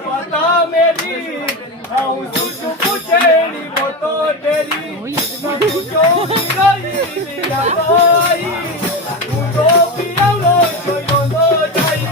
बता मेरी आऊं तुझ पूछेली वो तो तेरी मैं तुझो नहीं लिया भाई तू तो पिया लो जो नो जाई